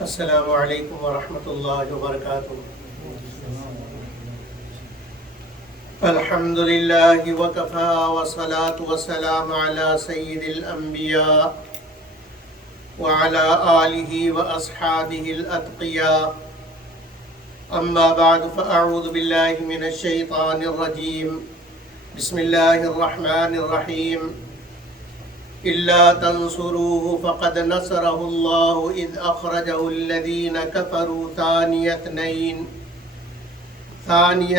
السلام علیکم ورحمۃ اللہ وبرکاتہ۔ الحمد للہ وکفی والصلاة والسلام علی سید الانبیاء وعلی آلہ واصحابہ الاتقیاء، اما بعد فاعوذ باللہ من الشیطان الرجیم، بسم اللہ الرحمن الرحیم۔ إلا تنصروه فقد نصره الله إذ أخرجه الذين كفروا ثاني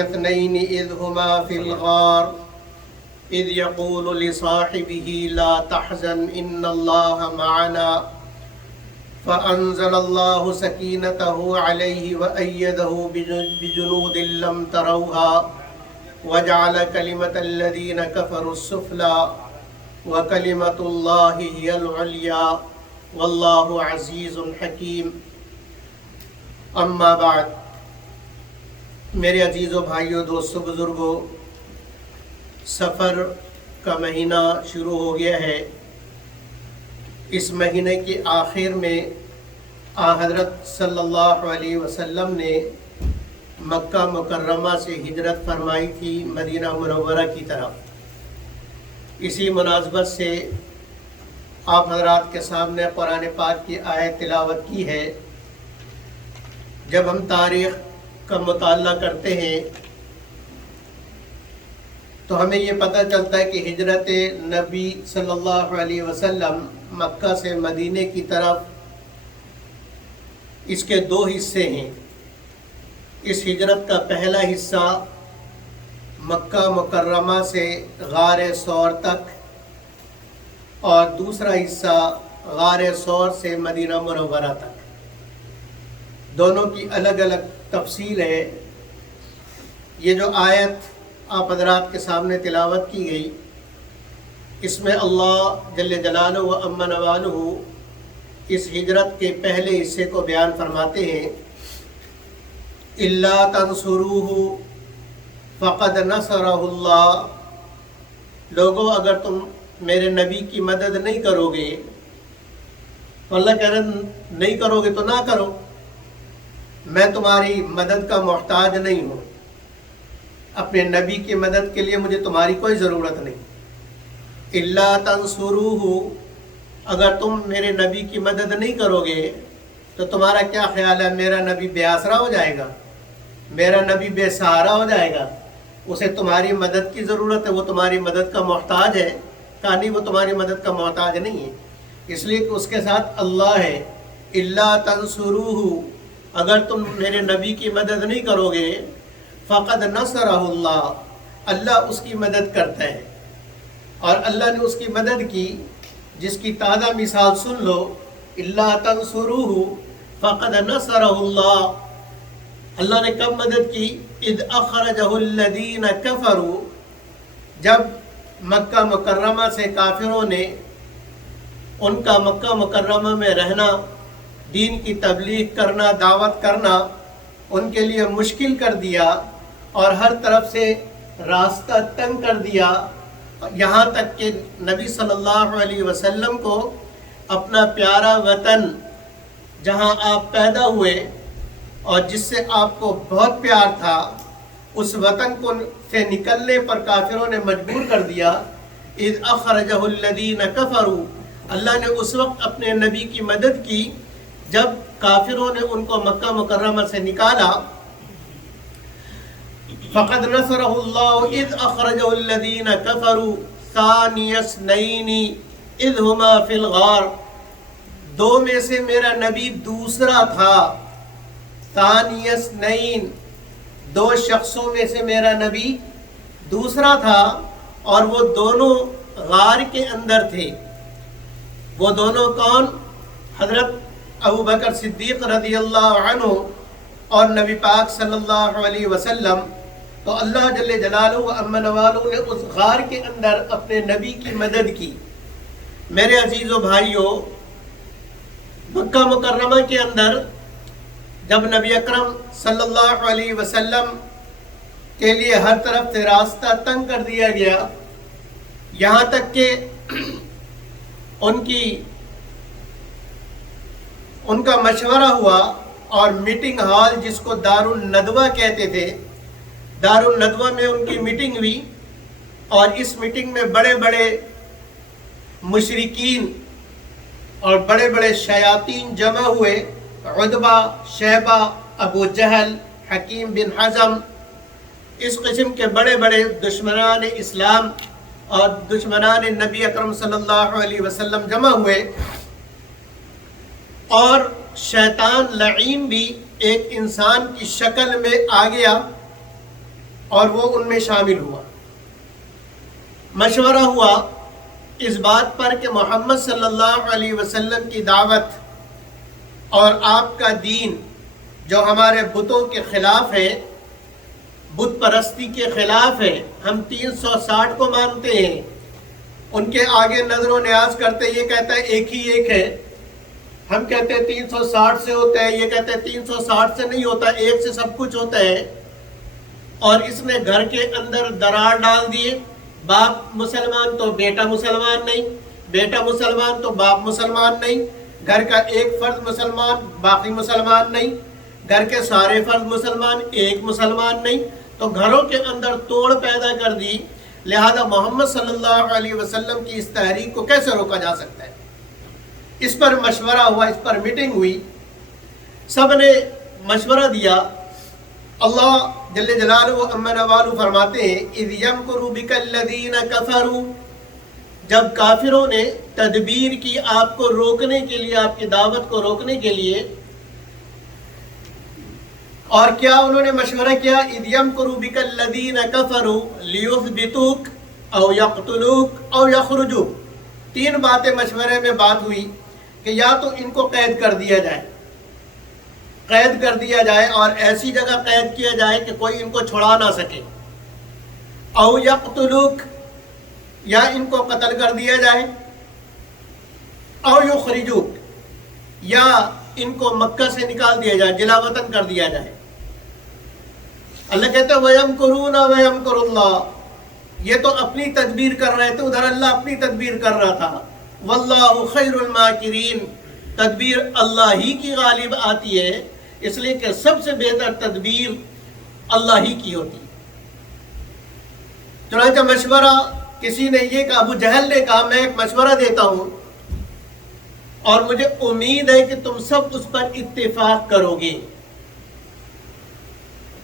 اثنين إذ هما في الغار إذ يقول لصاحبه لا تحزن إن الله معنا فأنزل الله سكينته عليه وأيده بجنود لم تروها وجعل كلمة الذين كفروا السفلى وَكَلِمَةُ اللَّهِ هِيَ الْعُلْيَا وَاللَّهُ عَزِيزٌ حَكِيمٌ۔ اما بعد، میرے عزیزو بھائیو، دوستو، بزرگو، سفر کا مہینہ شروع ہو گیا ہے۔ اس مہینے کے آخر میں حضرت صلی اللہ علیہ وسلم نے مکہ مکرمہ سے ہجرت فرمائی تھی مدینہ منورہ کی طرف۔ اسی مناسبت سے آپ حضرات کے سامنے قرآن پاک کی آیت تلاوت کی ہے۔ جب ہم تاریخ کا مطالعہ کرتے ہیں تو ہمیں یہ پتہ چلتا ہے کہ ہجرت نبی صلی اللہ علیہ وسلم مکہ سے مدینے کی طرف، اس کے دو حصے ہیں۔ اس ہجرت کا پہلا حصہ مکہ مکرمہ سے غار ثور تک، اور دوسرا حصہ غار ثور سے مدینہ منورہ تک۔ دونوں کی الگ الگ تفصیل ہے۔ یہ جو آیت آپ حضرات کے سامنے تلاوت کی گئی، اس میں اللہ جل جلالہ و عم نوالہ اس ہجرت کے پہلے حصے کو بیان فرماتے ہیں۔ الا تنصروہ فقد نصرہ اللہ، لوگوں اگر تم میرے نبی کی مدد نہیں کرو گے، تو اللہ کہہ رہے نہیں کرو گے تو نہ کرو، میں تمہاری مدد کا محتاج نہیں ہوں، اپنے نبی کی مدد کے لیے مجھے تمہاری کوئی ضرورت نہیں۔ الا تنصروہ، اگر تم میرے نبی کی مدد نہیں کرو گے تو تمہارا کیا خیال ہے، میرا نبی بے آسرا ہو جائے گا، میرا نبی بے سہارا ہو جائے گا، اسے تمہاری مدد کی ضرورت ہے، وہ تمہاری مدد کا محتاج ہے؟ کہا نہیں، وہ تمہاری مدد کا محتاج نہیں ہے، اس لیے کہ اس کے ساتھ اللہ ہے۔ الا تنصروہ، اگر تم میرے نبی کی مدد نہیں کرو گے، فقد نصرہ اللہ، اللہ اس کی مدد کرتا ہے۔ اور اللہ نے اس کی مدد کی، جس کی تازہ مثال سن لو۔ الا تنصروہ فقد نصرہ اللہ، اللہ نے کب مدد کی؟ اذ اخرجہ الذین کفروا، جب مکہ مکرمہ سے کافروں نے ان کا مکہ مکرمہ میں رہنا، دین کی تبلیغ کرنا، دعوت کرنا ان کے لیے مشکل کر دیا، اور ہر طرف سے راستہ تنگ کر دیا، یہاں تک کہ نبی صلی اللہ علیہ وسلم کو اپنا پیارا وطن، جہاں آپ پیدا ہوئے اور جس سے آپ کو بہت پیار تھا، اس وطن کو سے نکلنے پر کافروں نے مجبور کر دیا۔ اذ اخرجہ الذین کفروا، اللہ نے اس وقت اپنے نبی کی مدد کی جب کافروں نے ان کو مکہ مکرمہ سے نکالا۔ فقد نصرہ اللہ اذ اخرجہ الذین کفروا ثانی اثنین اذ ہما فی الغار، دو میں سے میرا نبی دوسرا تھا۔ ثانی اثنین، دو شخصوں میں سے میرا نبی دوسرا تھا، اور وہ دونوں غار کے اندر تھے۔ وہ دونوں کون؟ حضرت ابوبکر صدیق رضی اللہ عنہ اور نبی پاک صلی اللہ علیہ وسلم۔ تو اللہ جل جلالہ و عم نوالہ نے اس غار کے اندر اپنے نبی کی مدد کی۔ میرے عزیز و بھائیو، مکہ مکرمہ کے اندر جب نبی اکرم صلی اللہ علیہ وسلم کے لیے ہر طرف سے راستہ تنگ کر دیا گیا، یہاں تک کہ ان کا مشورہ ہوا اور میٹنگ ہال جس کو دار الندوہ کہتے تھے، دار الندوہ میں ان کی میٹنگ ہوئی، اور اس میٹنگ میں بڑے بڑے مشرکین اور بڑے بڑے شیاطین جمع ہوئے، عتبہ، شیبہ، ابو جہل، حکیم بن حزم، اس قسم کے بڑے بڑے دشمنان اسلام اور دشمنان نبی اکرم صلی اللہ علیہ وسلم جمع ہوئے، اور شیطان لعین بھی ایک انسان کی شکل میں آ گیا اور وہ ان میں شامل ہوا۔ مشورہ ہوا اس بات پر کہ محمد صلی اللہ علیہ وسلم کی دعوت اور آپ کا دین جو ہمارے بتوں کے خلاف ہے، بت پرستی کے خلاف ہے، ہم 360 کو مانتے ہیں، ان کے آگے نظر و نیاز کرتے، یہ کہتا ہے ایک ہی ایک ہے، ہم کہتے ہیں 360 سے ہوتا ہے، یہ کہتے ہیں 360 سے نہیں ہوتا، ایک سے سب کچھ ہوتا ہے۔ اور اس نے گھر کے اندر درار ڈال دیے، باپ مسلمان تو بیٹا مسلمان نہیں، بیٹا مسلمان تو باپ مسلمان نہیں، گھر کا ایک فرد مسلمان باقی مسلمان نہیں، گھر کے سارے فرد مسلمان ایک مسلمان نہیں، تو گھروں کے اندر توڑ پیدا کر دی۔ لہذا محمد صلی اللہ علیہ وسلم کی اس تحریک کو کیسے روکا جا سکتا ہے؟ اس پر مشورہ ہوا، اس پر میٹنگ ہوئی، سب نے مشورہ دیا۔ اللہ جل جلالہ عما نوالہ فرماتے ہیں اذ یمکر بک الذین کفروا، جب کافروں نے تدبیر کی آپ کو روکنے کے لیے، آپ کی دعوت کو روکنے کے لیے، اور کیا انہوں نے مشورہ کیا؟ اذ یمکر بک الذین کفروا لیثبتوک او یقتلوک او یخرجوک، تین باتیں مشورے میں بات ہوئی کہ یا تو ان کو قید کر دیا جائے، قید کر دیا جائے اور ایسی جگہ قید کیا جائے کہ کوئی ان کو چھڑا نہ سکے، او یقتلوک، یا ان کو قتل کر دیا جائے، او یخرجوک، یا ان کو مکہ سے نکال دیا جائے، جلا وطن کر دیا جائے۔ اللہ کہتا ہے وَيَمْكُرُونَ وَيَمْكُرُ اللَّهُ، یہ تو اپنی تدبیر کر رہے تھے، ادھر اللہ اپنی تدبیر کر رہا تھا۔ وَاللَّهُ خَيْرُ الْمَاكِرِينَ، تدبیر اللہ ہی کی غالب آتی ہے، اس لیے کہ سب سے بہتر تدبیر اللہ ہی کی ہوتی ہے۔ چنانچہ مشورہ کسی نے یہ کہا، ابو جہل نے کہا میں ایک مشورہ دیتا ہوں اور مجھے امید ہے کہ تم سب اس پر اتفاق کرو گے۔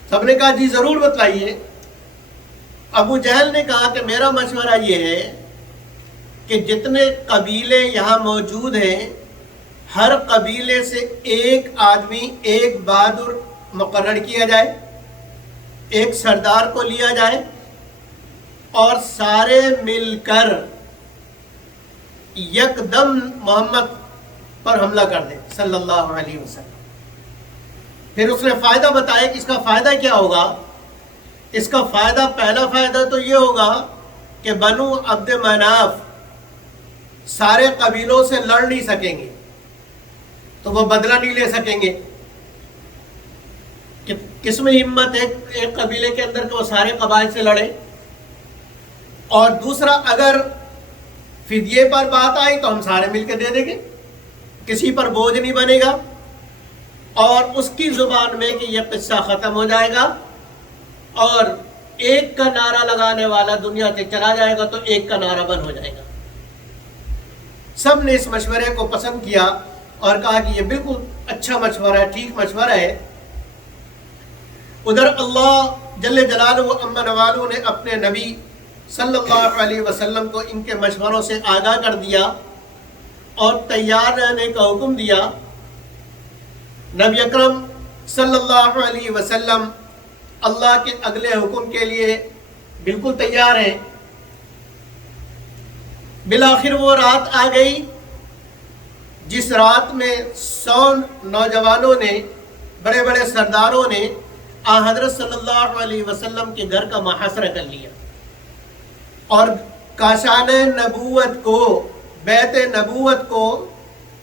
سب نے کہا جی ضرور بتائیے۔ ابو جہل نے کہا کہ میرا مشورہ یہ ہے کہ جتنے قبیلے یہاں موجود ہیں، ہر قبیلے سے ایک آدمی، ایک بہادر مقرر کیا جائے، ایک سردار کو لیا جائے، اور سارے مل کر یکدم محمد پر حملہ کر دیں صلی اللہ علیہ وسلم۔ پھر اس نے فائدہ بتایا کہ اس کا فائدہ کیا ہوگا۔ اس کا فائدہ، پہلا فائدہ تو یہ ہوگا کہ بنو عبد مناف سارے قبیلوں سے لڑ نہیں سکیں گے، تو وہ بدلہ نہیں لے سکیں گے۔ کہ کس میں ہمت ہے ایک قبیلے کے اندر کہ وہ سارے قبائل سے لڑے؟ اور دوسرا، اگر فدیے پر بات آئی تو ہم سارے مل کے دے دیں گے، کسی پر بوجھ نہیں بنے گا، اور اس کی زبان میں کہ یہ قصہ ختم ہو جائے گا، اور ایک کا نعرہ لگانے والا دنیا سے چلا جائے گا تو ایک کا نعرہ بند ہو جائے گا۔ سب نے اس مشورے کو پسند کیا اور کہا کہ یہ بالکل اچھا مشورہ ہے، ٹھیک مشورہ ہے۔ ادھر اللہ جل جلالہ عما نوالہ نے اپنے نبی صلی اللہ علیہ وسلم کو ان کے مشوروں سے آگاہ کر دیا اور تیار رہنے کا حکم دیا۔ نبی اکرم صلی اللہ علیہ وسلم اللہ کے اگلے حکم کے لیے بالکل تیار ہیں۔ بالآخر وہ رات آ گئی جس رات میں 100 نوجوانوں نے، بڑے بڑے سرداروں نے حضرت صلی اللہ علیہ وسلم کے گھر کا محاصرہ کر لیا، اور کاشان نبوت کو، بیت نبوت کو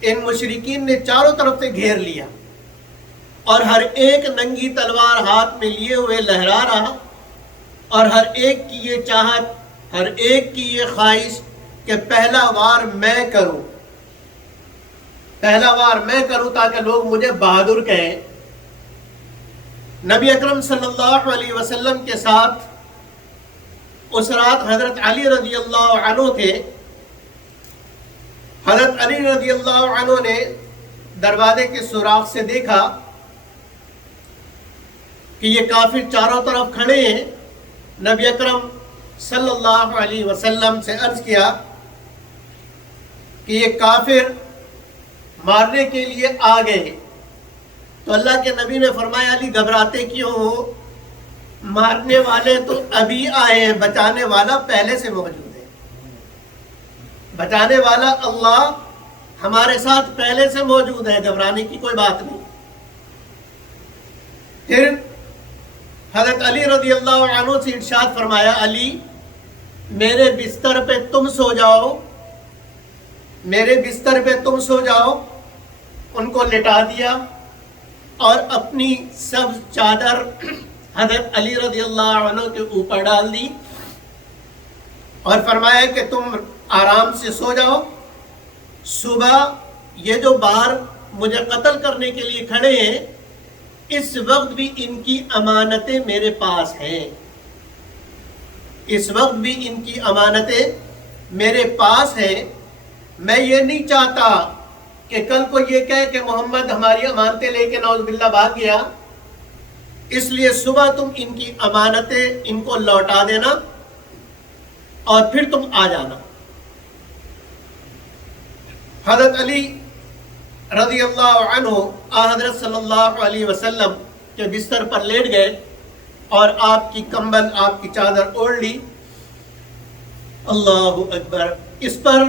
ان مشرکین نے چاروں طرف سے گھیر لیا، اور ہر ایک ننگی تلوار ہاتھ میں لیے ہوئے لہرا رہا، اور ہر ایک کی یہ چاہت، ہر ایک کی یہ خواہش کہ پہلا وار میں کروں، پہلا وار میں کروں تاکہ لوگ مجھے بہادر کہیں۔ نبی اکرم صلی اللہ علیہ وسلم کے ساتھ اس رات حضرت علی رضی اللہ عنہ تھے۔ حضرت علی رضی اللہ عنہ نے دروازے کے سوراخ سے دیکھا کہ یہ کافر چاروں طرف کھڑے ہیں۔ نبی اکرم صلی اللہ علیہ وسلم سے عرض کیا کہ یہ کافر مارنے کے لیے آ گئے۔ تو اللہ کے نبی نے فرمایا علی گھبراتے کیوں ہو؟ مارنے والے تو ابھی آئے ہیں، بچانے والا پہلے سے موجود ہے۔ بچانے والا اللہ ہمارے ساتھ پہلے سے موجود ہے، گھبرانے کی کوئی بات نہیں۔ پھر حضرت علی رضی اللہ عنہ سے ارشاد فرمایا علی میرے بستر پہ تم سو جاؤ، میرے بستر پہ تم سو جاؤ۔ ان کو لٹا دیا اور اپنی سبز چادر حضرت علی رضی اللہ عنہ کے اوپر ڈال دی اور فرمایا کہ تم آرام سے سو جاؤ، صبح یہ جو باہر مجھے قتل کرنے کے لیے کھڑے ہیں اس وقت بھی ان کی امانتیں میرے پاس ہیں، اس وقت بھی ان کی امانتیں میرے پاس ہیں۔ میں یہ نہیں چاہتا کہ کل کو یہ کہے کہ محمد ہماری امانتیں لے کے نعوذ باللہ بھاگ گیا، اس لیے صبح تم ان کی امانتیں ان کو لوٹا دینا اور پھر تم آ جانا۔ حضرت علی رضی اللہ عنہ حضرت صلی اللہ علیہ وسلم کے بستر پر لیٹ گئے اور آپ کی کمبل آپ کی چادر اوڑھ لی۔ اللہ اکبر۔ اس پر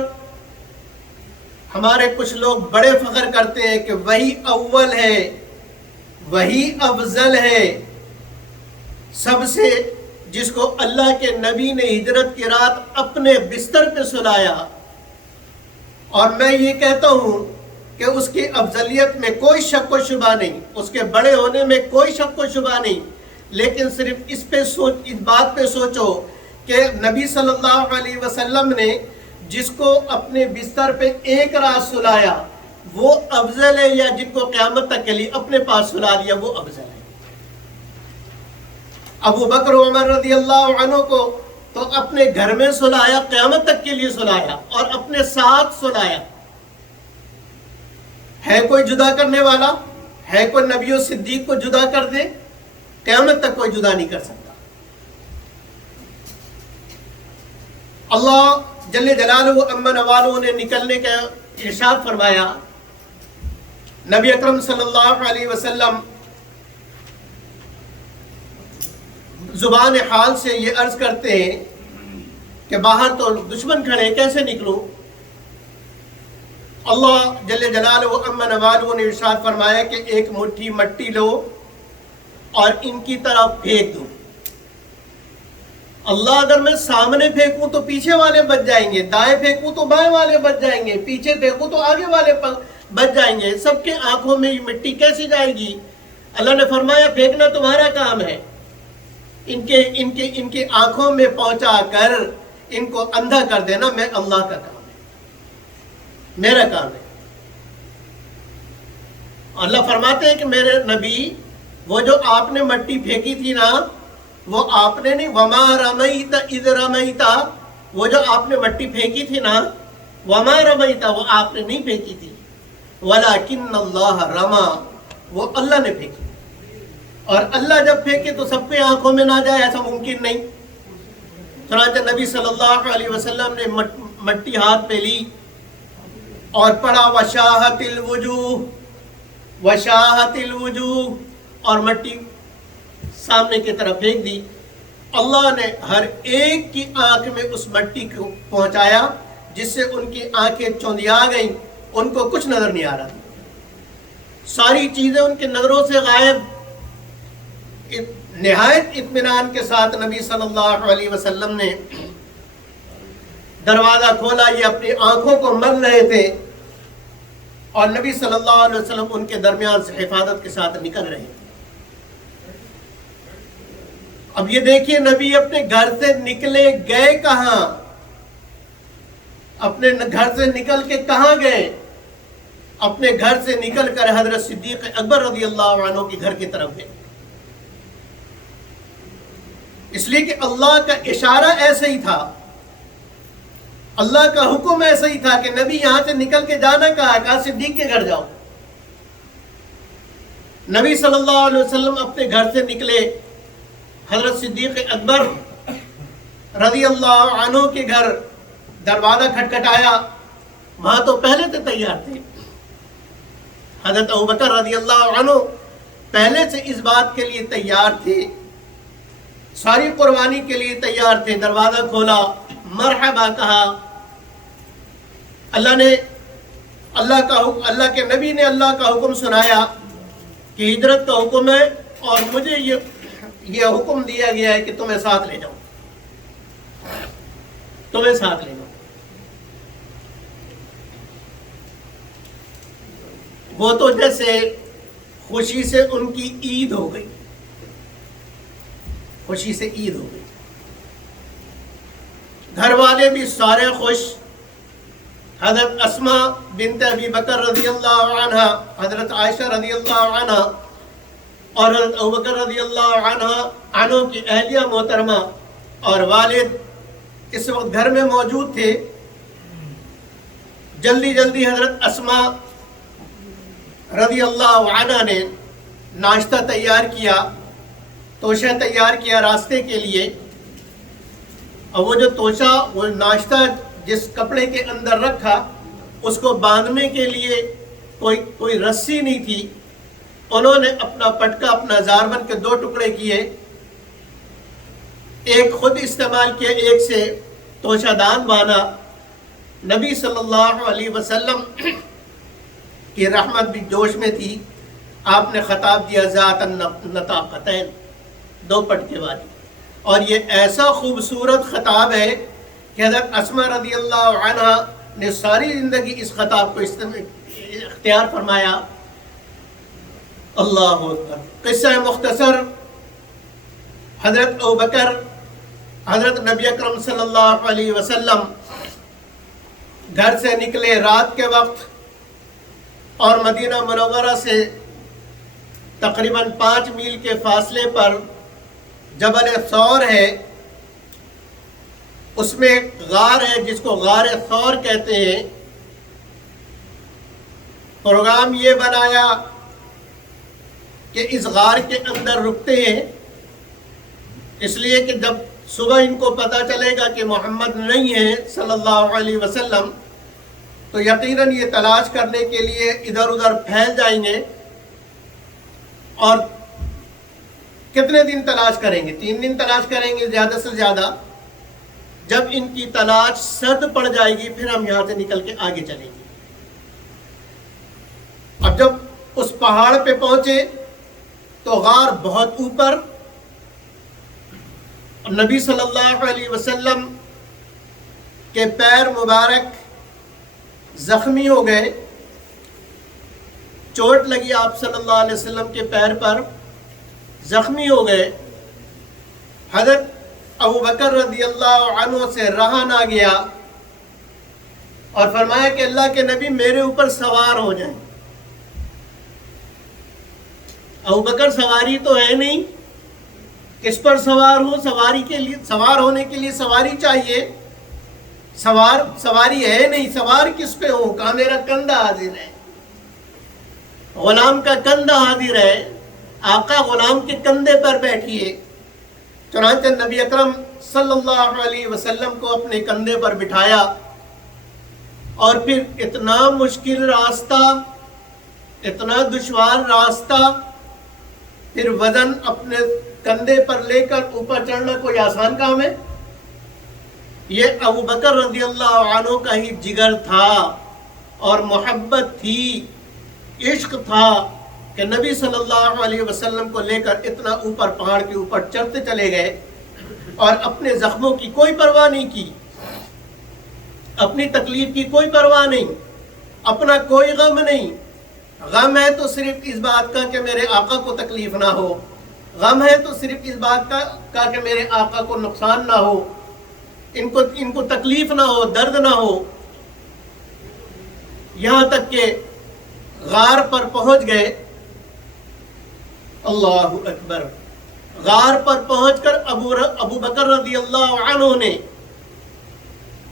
ہمارے کچھ لوگ بڑے فخر کرتے ہیں کہ وہی اول ہے، وہی افضل ہے، سب سے جس کو اللہ کے نبی نے ہجرت کی رات اپنے بستر پہ سلایا۔ اور میں یہ کہتا ہوں کہ اس کی افضلیت میں کوئی شک و شبہ نہیں، اس کے بڑے ہونے میں کوئی شک و شبہ نہیں، لیکن صرف اس بات پہ سوچو کہ نبی صلی اللہ علیہ وسلم نے جس کو اپنے بستر پہ ایک رات سلایا وہ افضل ہے، یا جن کو قیامت تک کے لیے اپنے پاس سلا لیا وہ افضل ہے؟ ابو بکر عمر رضی اللہ عنہ کو تو اپنے گھر میں سلایا، قیامت تک کے لیے سلایا اور اپنے ساتھ سلایا۔ ہے کوئی جدا کرنے والا؟ ہے کوئی نبی و صدیق کو جدا کر دے؟ قیامت تک کوئی جدا نہیں کر سکتا۔ اللہ جل جلالہ امن والوں نے نکلنے کا ارشاد فرمایا۔ نبی اکرم صلی اللہ علیہ وسلم زبان حال سے یہ عرض کرتے ہیں کہ باہر تو دشمن کھڑے، کیسے نکلوں؟ اللہ جل جلالہ امن والوں نے ارشاد فرمایا کہ ایک مٹھی مٹی لو اور ان کی طرف پھینک دو۔ اللہ اگر میں سامنے پھینکوں تو پیچھے والے بچ جائیں گے، دائیں پھینکوں تو بائیں والے بچ جائیں گے، پیچھے پھینکوں تو آگے والے بچ جائیں گے، سب کے آنکھوں میں یہ مٹی کیسی جائے گی؟ اللہ نے فرمایا پھینکنا تمہارا کام ہے، ان کے آنکھوں میں پہنچا کر ان کو اندھا کر دینا میں اللہ کا کام ہے، میرا کام ہے۔ اللہ فرماتے ہیں کہ میرے نبی وہ جو آپ نے مٹی پھینکی تھی نا وہ آپ نے نہیں، وما رمیت اذ رمیت، وہ جو آپ نے مٹی پھینکی تھی نا وما رمیت، وہ آپ نے نہیں پھینکی تھی، ولکن اللہ رما، وہ اللہ نے پھینکی۔ اور اللہ جب پھینکے تو سب کے آنکھوں میں نہ جائے، ایسا ممکن نہیں۔ چنانچہ نبی صلی اللہ علیہ وسلم نے مٹی ہاتھ پہ لی اور پڑھا وشاہت الوجوہ، وشاہت الوجوہ، اور مٹی سامنے کی طرف پھینک دی۔ اللہ نے ہر ایک کی آنکھ میں اس مٹی کو پہنچایا جس سے ان کی آنکھیں چوندیا گئیں، ان کو کچھ نظر نہیں آ رہا تھا، ساری چیزیں ان کی نظروں سے غائب۔ نہایت اطمینان کے ساتھ نبی صلی اللہ علیہ وسلم نے دروازہ کھولا، یہ اپنی آنکھوں کو مل رہے تھے اور نبی صلی اللہ علیہ وسلم ان کے درمیان سے حفاظت کے ساتھ نکل رہے تھے۔ اب یہ دیکھیے نبی اپنے گھر سے نکلے گئے کہاں؟ اپنے گھر سے نکل کے کہاں گئے؟ اپنے گھر سے نکل کر حضرت صدیق اکبر رضی اللہ عنہ کے گھر کی طرف گئے، اس لیے کہ اللہ کا اشارہ ایسا ہی تھا، اللہ کا حکم ایسا ہی تھا کہ نبی یہاں سے نکل کے جانا کہا صدیق کے گھر جاؤ۔ نبی صلی اللہ علیہ وسلم اپنے گھر سے نکلے، حضرت صدیق اکبر رضی اللہ عنہ کے گھر دروازہ کھٹکھٹایا، وہاں تو پہلے سے تیار تھے، حضرت ابوبکر رضی اللہ عنہ پہلے سے اس بات کے لیے تیار تھے، ساری قربانی کے لیے تیار تھے۔ دروازہ کھولا، مرحبا کہا، اللہ کے نبی نے اللہ کا حکم سنایا کہ ہجرت کا حکم ہے، اور مجھے یہ حکم دیا گیا ہے کہ تمہیں ساتھ لے جاؤں، تمہیں ساتھ لے جاؤں۔ وہ تو جیسے خوشی سے ان کی عید ہو گئی، خوشی سے عید ہو گئی، گھر والے بھی سارے خوش، حضرت اسماء بنت ابی بکر رضی اللہ عنہ، حضرت عائشہ رضی اللہ عنہ اور حضرت ابوبکر رضی اللہ عنہ کی اہلیہ محترمہ اور والد اس وقت گھر میں موجود تھے۔ جلدی جلدی حضرت اسماء رضی اللہ عنہ نے ناشتہ تیار کیا، توشہ تیار کیا راستے کے لیے، اور وہ جو توشہ، وہ ناشتہ جس کپڑے کے اندر رکھا، اس کو باندھنے کے لیے کوئی رسی نہیں تھی، انہوں نے اپنا پٹکا، اپنا زار بن کے 2 ٹکڑے کیے، ایک خود استعمال کیا، ایک سے توشہ دان باندھا۔ نبی صلی اللہ علیہ وسلم کی رحمت بھی جوش میں تھی، آپ نے خطاب دیا ذات النطاقتین، 2 پٹکے والی، اور یہ ایسا خوبصورت خطاب ہے کہ حضرت اسماء رضی اللہ عنہ نے ساری زندگی اس خطاب کو اختیار فرمایا۔ اللہ اکبر۔ قصہ مختصر، حضرت ابوبکر، حضرت نبی اکرم صلی اللہ علیہ وسلم گھر سے نکلے رات کے وقت، اور مدینہ منورہ سے تقریباً 5 میل کے فاصلے پر جبل ثور ہے، اس میں غار ہے جس کو غار ثور کہتے ہیں۔ پروگرام یہ بنایا کہ اس غار کے اندر رکتے ہیں، اس لیے کہ جب صبح ان کو پتہ چلے گا کہ محمد نہیں ہے صلی اللہ علیہ وسلم، تو یقیناً یہ تلاش کرنے کے لیے ادھر ادھر پھیل جائیں گے، اور کتنے دن تلاش کریں گے؟ 3 دن تلاش کریں گے زیادہ سے زیادہ۔ جب ان کی تلاش سرد پڑ جائے گی، پھر ہم یہاں سے نکل کے آگے چلیں گے۔ اب جب اس پہاڑ پہ پہنچے تو غار بہت اوپر، نبی صلی اللہ علیہ وسلم کے پیر مبارک زخمی ہو گئے، چوٹ لگی آپ صلی اللہ علیہ وسلم کے پیر پر، زخمی ہو گئے۔ حضرت ابوبکر رضی اللہ عنہ سے رہا نہ گیا، اور فرمایا کہ اللہ کے نبی میرے اوپر سوار ہو جائیں۔ ابوبکر سواری تو ہے نہیں، کس پر سوار ہو؟ سوار ہونے کے لیے سواری چاہیے، سواری ہے نہیں، سوار کس پہ ہوں؟ کہا میرا کندھا حاضر ہے، غلام کا کندھا حاضر ہے، آقا غلام کے کندھے پر بیٹھیے۔ چنانچہ نبی اکرم صلی اللہ علیہ وسلم کو اپنے کندھے پر بٹھایا، اور پھر اتنا مشکل راستہ، اتنا دشوار راستہ، پھر وزن اپنے کندھے پر لے کر اوپر چڑھنا کوئی آسان کام ہے؟ یہ ابوبکر رضی اللہ عنہ کا ہی جگر تھا، اور محبت تھی، عشق تھا کہ نبی صلی اللہ علیہ وسلم کو لے کر اتنا اوپر پہاڑ کے اوپر چڑھتے چلے گئے، اور اپنے زخموں کی کوئی پرواہ نہیں کی، اپنی تکلیف کی کوئی پرواہ نہیں، اپنا کوئی غم نہیں۔ غم ہے تو صرف اس بات کا کہ میرے آقا کو تکلیف نہ ہو، غم ہے تو صرف اس بات کا کہ میرے آقا کو نقصان نہ ہو، ان کو تکلیف نہ ہو، درد نہ ہو۔ یہاں تک کہ غار پر پہنچ گئے. اللہ اکبر. غار پر پہنچ کر ابو بکر رضی اللہ عنہ نے،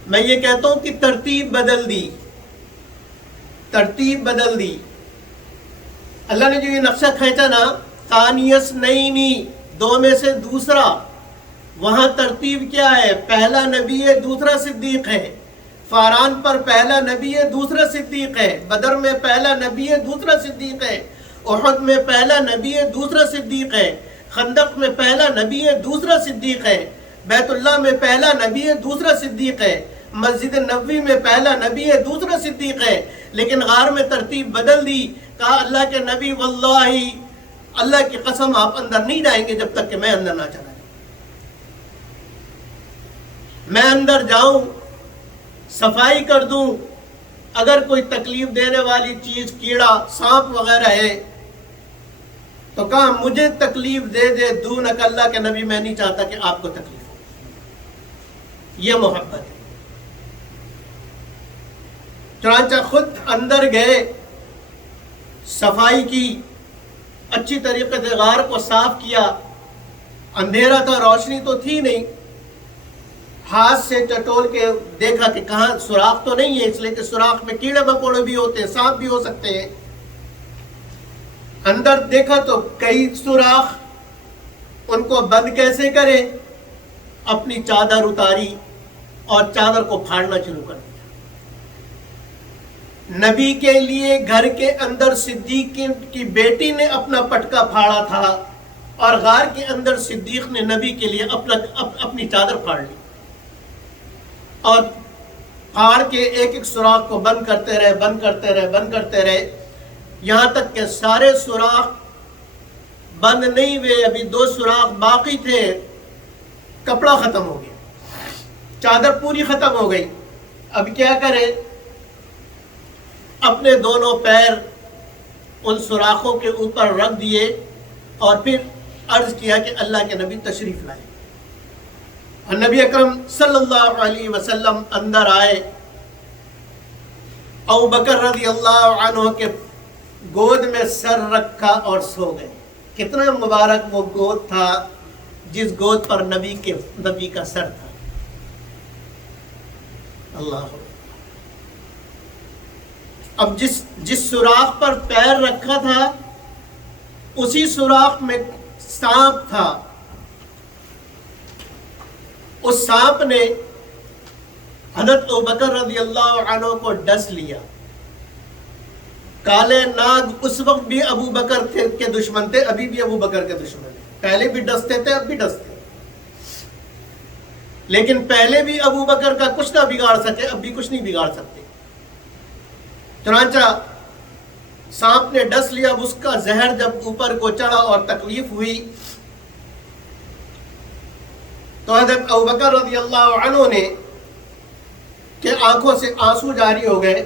میں یہ کہتا ہوں کہ ترتیب بدل دی. ترتیب بدل دی. اللہ نے جو یہ نقشہ کھینچا نا، ثانیس نئینی، دو میں سے دوسرا، وہاں ترتیب کیا ہے؟ پہلا نبی ہے، دوسرا صدیق ہے. فاران پر پہلا نبی ہے، دوسرا صدیق ہے. بدر میں پہلا نبی ہے، دوسرا صدیق ہے. احد میں پہلا نبی ہے، دوسرا صدیق ہے. خندق میں پہلا نبی ہے، دوسرا صدیق ہے. بیت اللہ میں پہلا نبی ہے، دوسرا صدیق ہے. مسجد نبوی میں پہلا نبی ہے، دوسرا صدیق ہے. لیکن غار میں ترتیب بدل دی. کہا اللہ کے نبی واللہ، اللہ کی قسم آپ اندر نہیں جائیں گے جب تک کہ میں اندر نہ چلا جاؤں. میں اندر جاؤں، صفائی کر دوں، اگر کوئی تکلیف دینے والی چیز، کیڑا، سانپ وغیرہ ہے تو کہا مجھے تکلیف دے دے، دونک اللہ کے نبی میں نہیں چاہتا کہ آپ کو تکلیف ہو. یہ محبت ہے. چنانچہ خود اندر گئے، صفائی کی، اچھی طریقے سے غار کو صاف کیا. اندھیرا تھا، روشنی تو تھی نہیں. ہاتھ سے ٹٹول کے دیکھا کہ کہاں سوراخ تو نہیں ہے، اس لیے کہ سوراخ میں کیڑے مکوڑے بھی ہوتے ہیں، سانپ بھی ہو سکتے ہیں. اندر دیکھا تو کئی سوراخ، ان کو بند کیسے کرے؟ اپنی چادر اتاری اور چادر کو پھاڑنا شروع کر دیا. نبی کے لیے گھر کے اندر صدیق کی بیٹی نے اپنا پٹکا پھاڑا تھا، اور غار کے اندر صدیق نے نبی کے لیے اپنی چادر پھاڑ لی، اور پھاڑ کے ایک ایک سوراخ کو بند کرتے رہے، بند کرتے رہے، بند کرتے رہے، یہاں تک کہ سارے سوراخ بند نہیں ہوئے. ابھی 2 سوراخ باقی تھے. کپڑا ختم ہو گیا، چادر پوری ختم ہو گئی. اب کیا کرے؟ اپنے دونوں پیر ان سوراخوں کے اوپر رکھ دیے اور پھر عرض کیا کہ اللہ کے نبی تشریف لائے. اور نبی اکرم صلی اللہ علیہ وسلم اندر آئے. ابو بکر رضی اللہ عنہ کے گود میں سر رکھا اور سو گئے. کتنا مبارک وہ گود تھا جس گود پر نبی کا سر تھا. اللہ. اب جس سوراخ پر پیر رکھا تھا اسی سوراخ میں سانپ تھا. اس سانپ نے حضرت ابوبکر رضی اللہ عنہ کو ڈس لیا. کالے ناگ اس وقت بھی ابو بکر کے دشمن تھے، ابھی بھی ابو بکر کے دشمن ہیں. پہلے بھی ڈستے تھے، اب بھی ڈستے ہیں. لیکن پہلے بھی ابو بکر کا کچھ نہ بگاڑ سکے، اب بھی کچھ نہیں بگاڑ سکتے. چنانچہ سانپ نے ڈس لیا. اس کا زہر جب اوپر کو چڑھا اور تکلیف ہوئی تو حضرت ابوبکر رضی اللہ عنہ نے کہ آنکھوں سے آنسو جاری ہو گئے،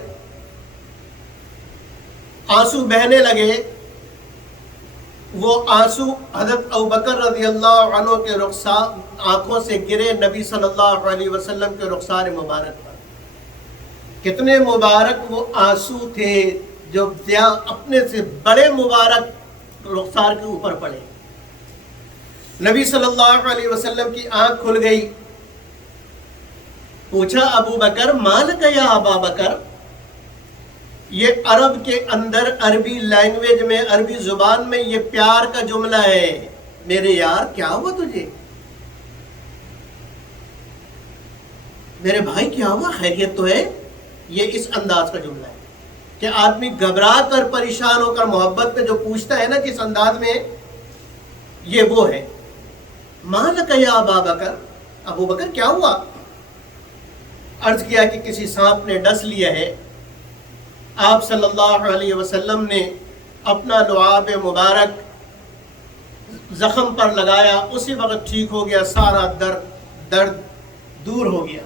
آنسو بہنے لگے. وہ آنسو حضرت ابوبکر رضی اللہ عنہ کے رخسار آنکھوں سے گرے نبی صلی اللہ علیہ وسلم کے رخسار مبارک پر. کتنے مبارک وہ آنسو تھے جو اپنے سے بڑے مبارک رخسار کے اوپر پڑے. نبی صلی اللہ علیہ وسلم کی آنکھ کھل گئی. پوچھا ابو بکر مالک یا ابا بکر. یہ عرب کے اندر عربی لینگویج میں، عربی زبان میں یہ پیار کا جملہ ہے. میرے یار کیا ہوا تجھے؟ میرے بھائی کیا ہوا؟ خیریت تو ہے؟ یہ اس انداز کا جملہ ہے کہ آدمی گھبرا کر، پریشان ہو کر، محبت میں جو پوچھتا ہے نا جس انداز میں، یہ وہ ہے. مالک یا ابا بکر، ابو بکر کیا ہوا؟ عرض کیا کہ کسی سانپ نے ڈس لیا ہے. آپ صلی اللہ علیہ وسلم نے اپنا لعاب مبارک زخم پر لگایا، اسی وقت ٹھیک ہو گیا، سارا درد دور ہو گیا.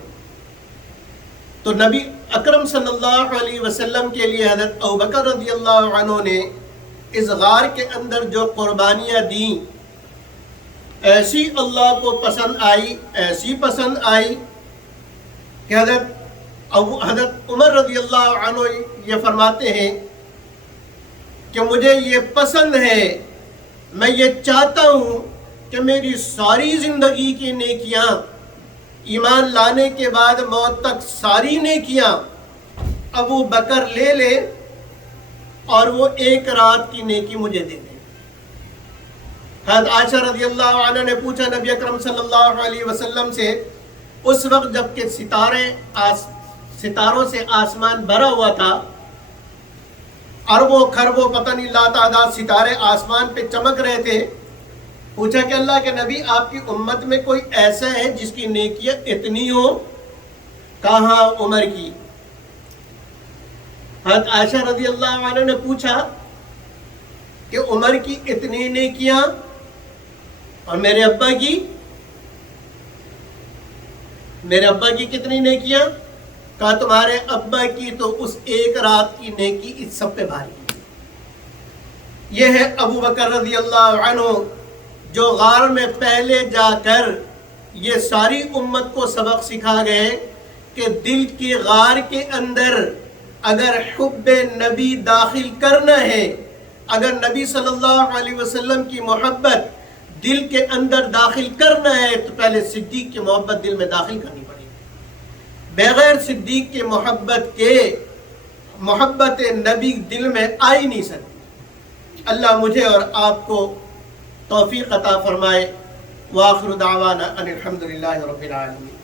تو نبی اکرم صلی اللہ علیہ وسلم کے لیے حضرت ابوبکر رضی اللہ عنہ نے اس غار کے اندر جو قربانیاں دیں، ایسی اللہ کو پسند آئی، ایسی پسند آئی کہ حضرت عمر رضی اللہ عنہ یہ فرماتے ہیں کہ مجھے یہ پسند ہے، میں یہ چاہتا ہوں کہ میری ساری زندگی کی نیکیاں، ایمان لانے کے بعد موت تک ساری نیکیاں ابو بکر لے لے اور وہ ایک رات کی نیکی مجھے دے دیں۔ حضرت عائشہ رضی اللہ عنہ نے پوچھا نبی اکرم صلی اللہ علیہ وسلم سے، اس وقت جب کہ ستاروں سے آسمان بھرا ہوا تھا، اربوں کھربوں پتہ نہیں لا تعداد ستارے آسمان پہ چمک رہے تھے، پوچھا کہ اللہ کے نبی آپ کی امت میں کوئی ایسا ہے جس کی نیکیاں اتنی ہو؟ کہاں عمر کی۔ حضرت عائشہ رضی اللہ عنہ نے پوچھا کہ عمر کی اتنی نیکیاں اور میرے ابا کی کتنی نیکیاں؟ کہا تمہارے ابا کی تو اس ایک رات کی نیکی اس سب پہ بھاری ہے۔ یہ ہے ابو بکر رضی اللہ عنہ جو غار میں پہلے جا کر یہ ساری امت کو سبق سکھا گئے کہ دل کی غار کے اندر اگر حب نبی داخل کرنا ہے، اگر نبی صلی اللہ علیہ وسلم کی محبت دل کے اندر داخل کرنا ہے تو پہلے صدیق کی محبت دل میں داخل کرنی پڑے گی۔ بغیر صدیق کی محبت نبی دل میں آئی نہیں سکتی۔ اللہ مجھے اور آپ کو توفیق عطا فرمائے۔ وآخر دعوانا ان الحمدللہ رب العالمین۔